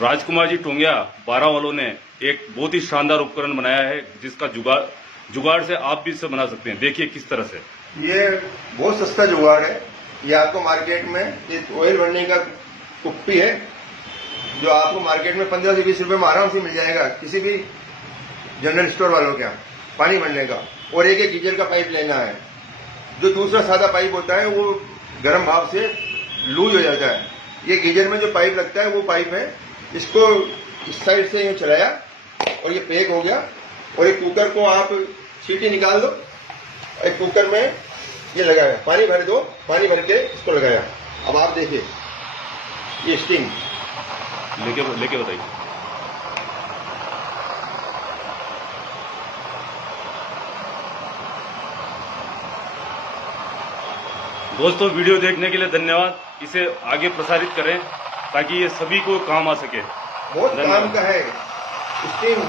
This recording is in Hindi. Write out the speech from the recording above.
राजकुमार जी टोंगिया 12 वालों ने एक बहुत ही शानदार उपकरण बनाया है जिसका जुगाड़ से आप भी इसे बना सकते हैं। देखिए किस तरह से। ये बहुत सस्ता जुगाड़ है। ये आपको मार्केट में एक ऑयल भरने का कुप्पी है जो आपको मार्केट में 15 से 20 रुपए में आराम से मिल जाएगा किसी भी जनरल स्टोर वालों के यहाँ पानी भरने का। और एक गीजर का पाइप लेना है। जो दूसरा सादा पाइप होता है वो गर्म भाप से लूज हो जाता है। ये गीजर में जो पाइप लगता है वो पाइप है। इसको इस साइड से यूं चलाया और ये पैक हो गया। और एक कुकर को आप सीटी निकाल दो। एक कुकर में ये लगाया, पानी भर दो, पानी भर के इसको लगाया। अब आप देखिए ये स्टीम लेके बताइए। दोस्तों वीडियो देखने के लिए धन्यवाद। इसे आगे प्रसारित करें ताकि ये सभी को काम आ सके। बहुत काम का है स्टीम।